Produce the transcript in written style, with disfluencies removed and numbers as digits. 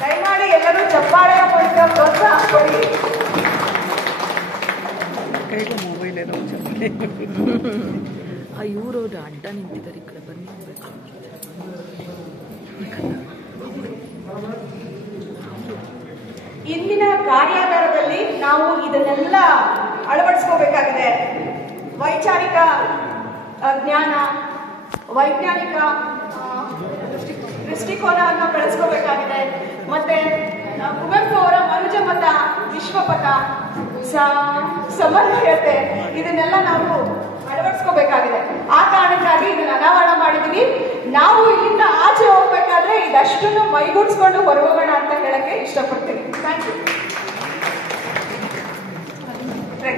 ದಯಮಾಡಿ ಎಲ್ಲರೂ ಚಪ್ಪಾಳೆಯ ಮೂಲಕ ಪ್ರೋತ್ಸಾಹ ಕೊಡಿ. ಕೈಗೆ ಮೊಬೈಲ್ ಏನೋ ಚಪ್ಪಾಳೆ. ಇವರು ಅಡ್ಡ ನಿಂತಿದ್ದಾರೆ, ಈ ಕಡೆ ಬನ್ನಿ. ಇಂದಿನ ಕಾರ್ಯಾಗಾರದಲ್ಲಿ ನಾವು ಇದನ್ನೆಲ್ಲ ಅಳವಡಿಸ್ಕೋಬೇಕಾಗಿದೆ. ವೈಚಾರಿಕ ಜ್ಞಾನ, ವೈಜ್ಞಾನಿಕ ದೃಷ್ಟಿಕೋನವನ್ನು ಬೆಳೆಸ್ಕೋಬೇಕಾಗಿದೆ. ಮತ್ತೆ ಕುವೆಂಪು ಅವರ ಮನುಜಮತ, ವಿಶ್ವಪಥ, ಸಮನ್ವಯತೆ ಇದನ್ನೆಲ್ಲ ನಾವು ಅಳವಡಿಸ್ಕೋಬೇಕಾಗಿದೆ. ಆ ಕಾರಣಕ್ಕಾಗಿ ಇದನ್ನ ಅನಾವರಣ ಮಾಡಿದೀವಿ. ನಾವು ಇಲ್ಲಿಂದ ಆಚೆ ಹೋಗ್ಬೇಕಾದ್ರೆ ಇದಷ್ಟನ್ನು ಮೈಗೂಡಿಸ್ಕೊಂಡು ಹೊರಗೋಗೋಣ ಅಂತ ಹೇಳಕ್ಕೆ ಇಷ್ಟಪಡ್ತೀನಿ. Thank you.